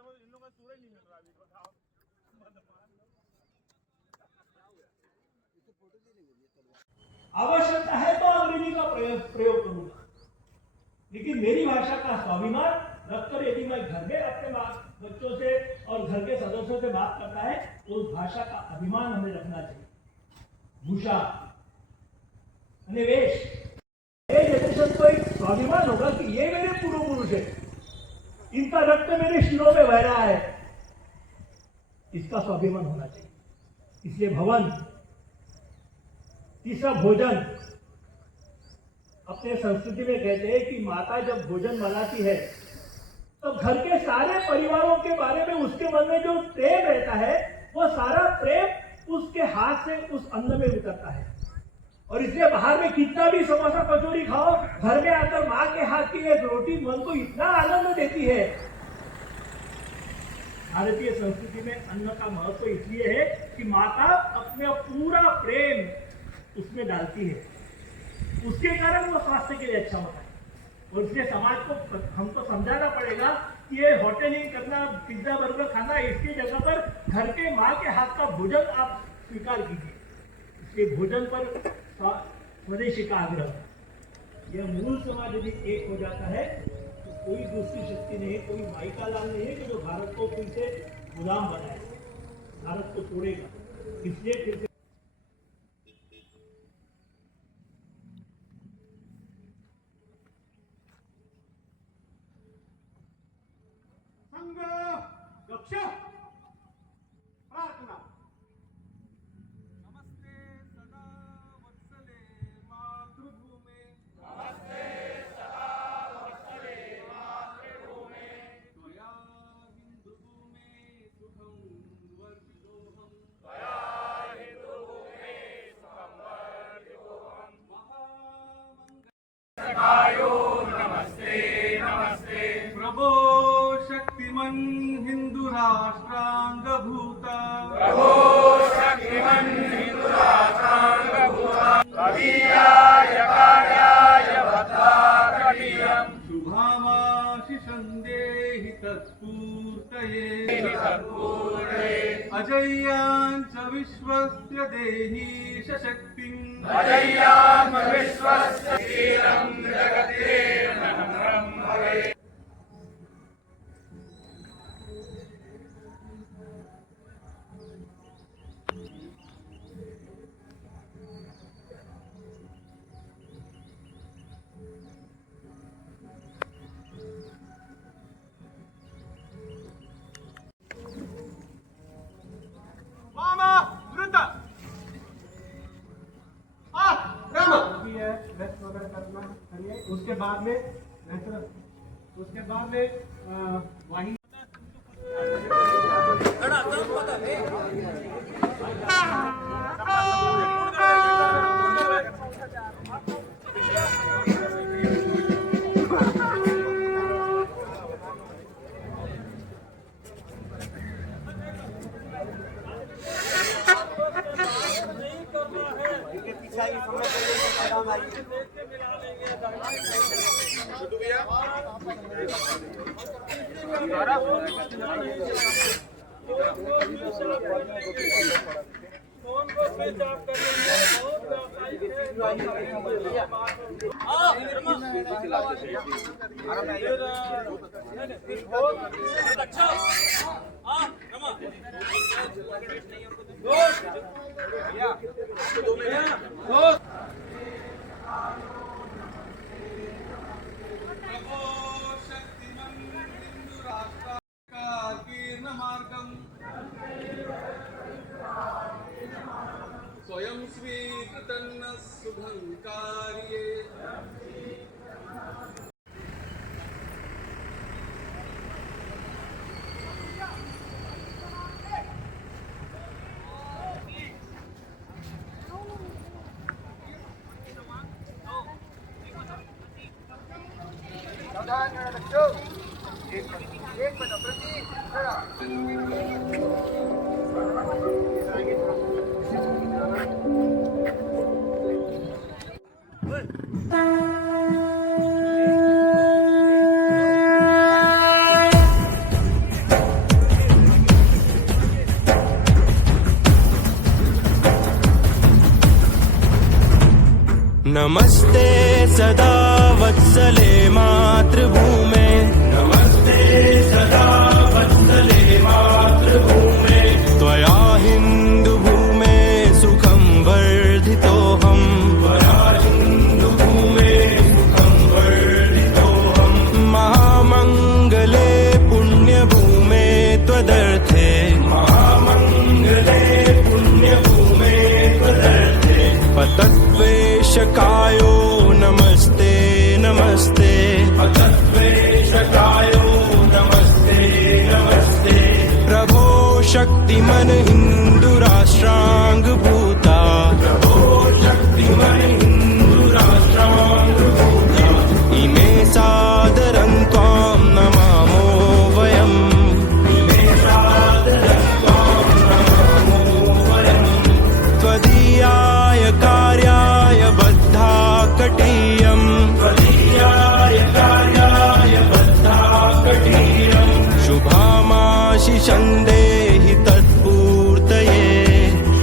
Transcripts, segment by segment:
इन लोगों का सूरज नहीं मिल रहा अभी बताओ। आवश्यकता है तो अंग्रेजी का प्रयोग करूंगा, लेकिन मेरी भाषा का स्वाभिमान रखकर यदि मैं घर में अपने बच्चों से और घर के सदस्यों से बात करता है तो उस भाषा का अभिमान हमें रखना चाहिए। भूषा निवेश ये जनरेशन को एक स्वाभिमान होगा कि ये मेरे पूर्व पुरुष है, इनका रक्त मेरे शिरों में बह रहा है, इसका स्वाभिमान होना चाहिए। इसलिए भवन, तीसरा भोजन। अपने संस्कृति में कहते हैं कि माता जब भोजन बनाती है तो घर के सारे परिवारों के बारे में उसके मन में जो प्रेम रहता है वो सारा प्रेम उसके हाथ से उस अन्न में उतरता है। और इसलिए बाहर में कितना भी समोसा कचौरी खाओ, घर में आकर माँ के हाथ की एक रोटी मन को इतना आनंद देती है। भारतीय संस्कृति में अन्न का महत्व इसलिए है कि माता अपना पूरा प्रेम उसमें डालती है, उसके कारण वो स्वास्थ्य के लिए अच्छा होता है। और इसलिए समाज को हमको समझाना पड़ेगा कि ये होटलिंग करना, पिज्जा बर्गर खाना, इसकी जगह पर घर के माँ के हाथ का भोजन आप स्वीकार कीजिए। इसके भोजन पर स्वदेशी का आग्रह। यह मूल समाज यदि एक हो जाता है तो कोई दूसरी शक्ति नहीं है, कोई माई का लाल नहीं है कि जो भारत को फिर से गुलाम बनाए, भारत को तोड़ेगा। इसलिए फिर रक्षा प्रार्थना। नमस्ते सदा वत्सले मातृभूमे, नमस्ते सदा वत्सले मातृभूमे, त्वया हिन्दुभूमे सुखं वर्धितोऽहम्, त्वया हिन्दुभूमे सुखं वर्धितोऽहम्। महामङ्गलायो नमस्ते नमस्ते प्रभो शक्तिमन् हिन्दु राष्ट्राङ्गभूता, प्रभो शक्तिमन् हिन्दुराष्ट्राङ्गभूता, कवीयाय कार्याय भद्राकटीयम्, शुभामाशिषं देहि तत्पूर्तये, तत्पूर्णे अजय्याञ्च विश्वस्य देहि शक्तिम्, अजय्याम विश्वस्य वीरं जगतीर्नमरं भवेत्। उसके बाद में वाही स्वयं स्वीकृतन्न शुभं कार्ये नमस्ते सदा वत्सले मातृभूमे नमस्ते सदा वत्सले मातृभूमे त्वया हिन्दुभूमे सुखं वर्धितोऽहम् त्वया हिन्दुभूमे सुखं वर्धितोऽहम् महामङ्गले पुण्यभूमे त्वदर्थे महामङ्गले पुण्यभूमे त्वदर्थे पतत्वेशकायो नमस्ते नमस्ते पतत्वेशकायो नमस्ते नमस्ते प्रभो शक्तिमन हिन्दुराष्ट्राङ्गभूता प्रभो शक्तिमन हिन्दुराष्ट्राङ्गभूता इमे सादरं त्वां नमामो वयम् इमे सादरं त्वां नमामो वयम् त्वदीयाय कार्याय बद्धा कटीयम् त्वदीयाय कार्याय बद्धा कटीयम् शुभामाशिषं देहि तत्पूर्तये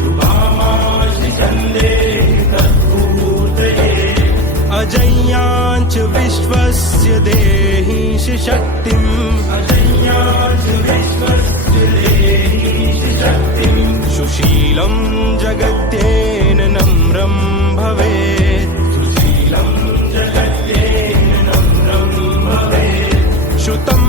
शुभामाशिषं देहि तत्पूर्तये अजय्याञ्च विश्वस्य देहि शक्तिम् अजय्याञ्च विश्वस्य देहि शक्तिम् सुशीलं जगत्येन नम्रं भवेत् सुशीलं जगत्येन नम्रं भवेत् श्रुतं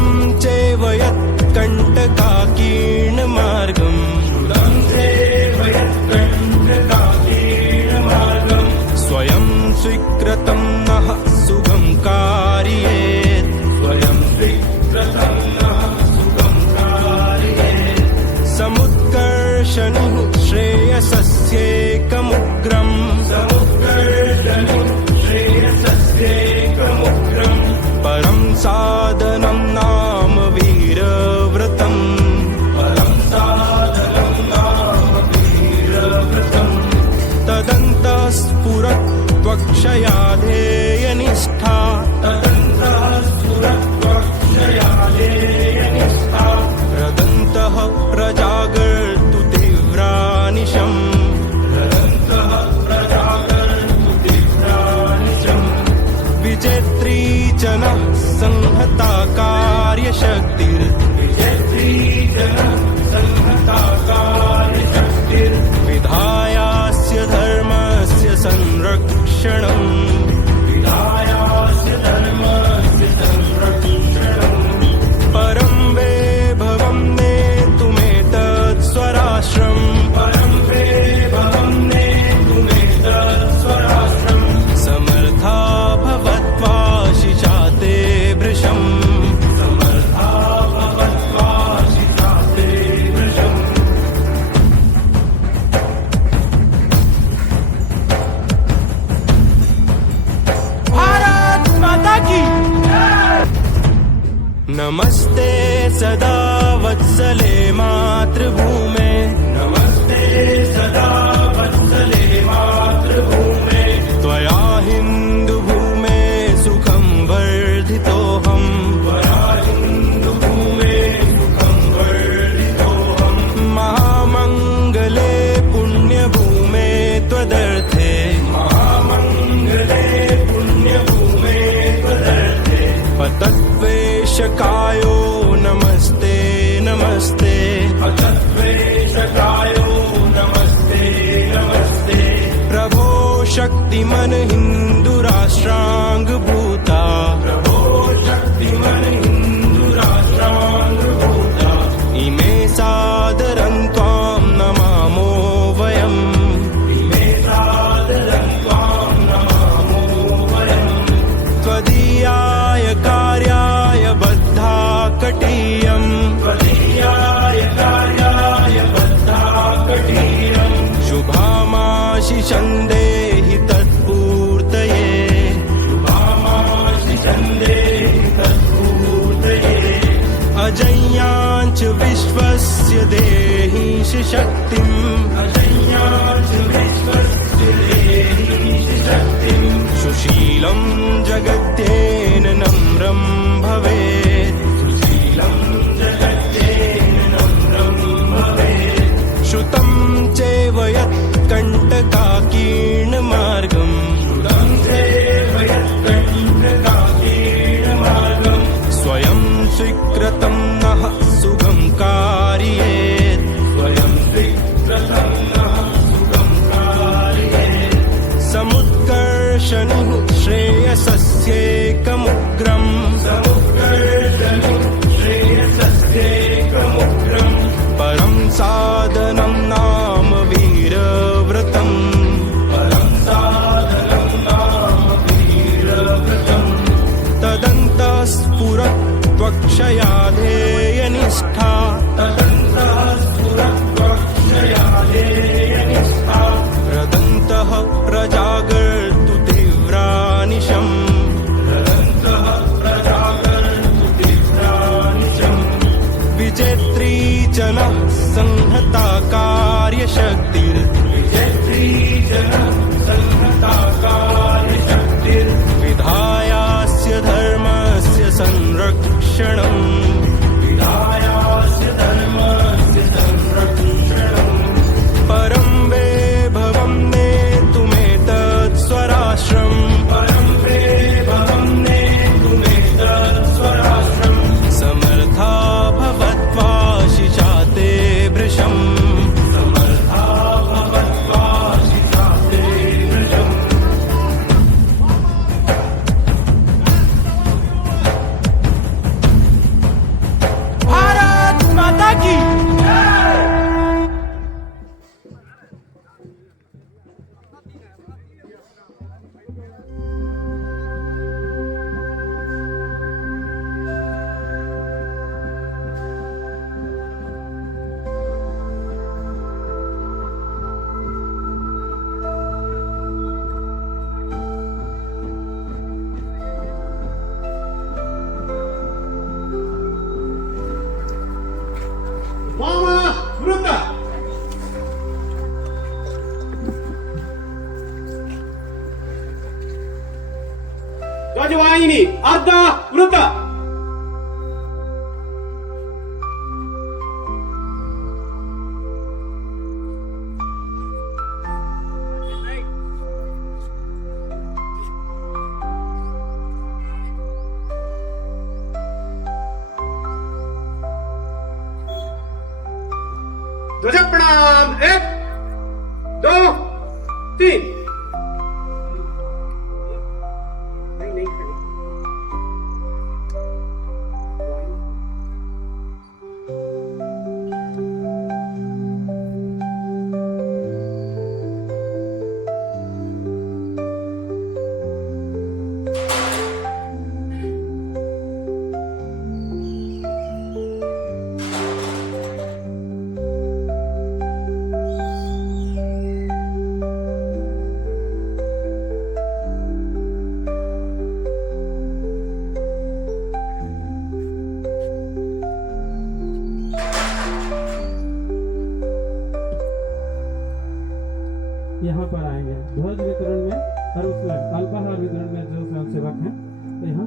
चैव यत्कण्टकाकीर्णमार्गम् श्रुतं चैव यत्कण्टकाकीर्णमार्गम् स्वयं स्वीकृतं नः सुगं कारयेत् स्वयं स्वीकृतं नः सुगं कारयेत् समुत्कर्षणुः श्रेयसस्येकमुग्रम् समुत्कर्षणुः श्रेयसस्येकमुग्रम् परं साधनं नाम वीरव्रतम् परं साधनं नाम वीरव्रतम् तदन्तः स्फुरत्वक्षया ध्येयनिष्ठा तदन्तः स्फुरत्वक्षया ध्येयनिष्ठा रदन्तः प्रजागर्तु तीव्रानिशम् रदन्तः प्रजागर्तु तीव्रानिशम् विजेत्री जनः संहता कार्यशक्तिर् विजेत्री जनः संहता कार्यशक्तिर्विधायास्य धर्मस्य संरक्षणम् विधायास्य धर्मस्य संरक्षणम् परं वैभवं नेतुमेतत् स्वराष्ट्रम् परं वैभवं नेतुमेतत् स्वराष्ट्रम् समर्था भवत्वाशिषा ते भृशम् समर्था भवत्वाशिषा ते भृशम् भारत माता की नमस्ते सदा वत्सले मातृभूमे नमस्ते सदा वत्सले मातृभूमे त्वया हिन्दुभूमे सुखं वर्धितोऽहम् त्वया हिन्दुभूमे सुखं वर्धितोऽहम् महामङ्गले पुण्यभूमे त्वदर्थे महामङ्गले पुण्यभूमे त्वदर्थे पतत्वेशकायो नमस्ते नमस्ते पतत्वेशकायो नमस्ते नमस्ते प्रभो शक्तिमन हिन्दुराष्ट्राङ्गभूता प्रभो शक्तिमन हिन्दुराष्ट्राङ्गभूता इमे सादरं त्वां नमामो वयम् इमे सादरं त्वां नमामो वयम् त्वदीयाय कार्याय बद्धा कटीयम् त्वदीयाय कार्याय बद्धा कटीयम् शुभामाशिषं देहि तत्पूर्तये शुभामाशिषं देहि तत्पूर्तये अजय्याञ्च विश्वस्य देहि शक्तिम् अजय्याञ्च विश्वस्य देहि शक्तिम् सुशीलं जगत्येन नम्रं भवेत् सुशीलं जगत्येन नम्रं भवेत् श्रुतं चैव यत्कण्टकाकीर्णमार्गम् श्रुतं स्वीकृतं नः सुगं कारयेत् स्वयं स्वीकृतं नः सुगं कारयेत् समुत्कर्षणुः श्रेयसस्येकमुग्रम् परं साधनं नाम वीरव्रतम् तदन्तः स्फुरत्वक्षया ध्येयनिष्ठा रदन्तः प्रजागर्तु तीव्रानिशम् विजेत्री च नः संहता विधायास्य धर्मस्य संरक्षणम् परं वैभवं नेतुमेतत् स्वराष्ट्रम् समर्था भवत्वा शिशाते भृशम् भारत माता की वामवृत गजवाहिनी अर्धवृत ध्वज प्रणाम 1 2 3 यहाँ पर आएंगे ध्वज वितरण में और उसमें अल्पाहार वितरण में जो स्वयंसेवक हैं तो यहाँ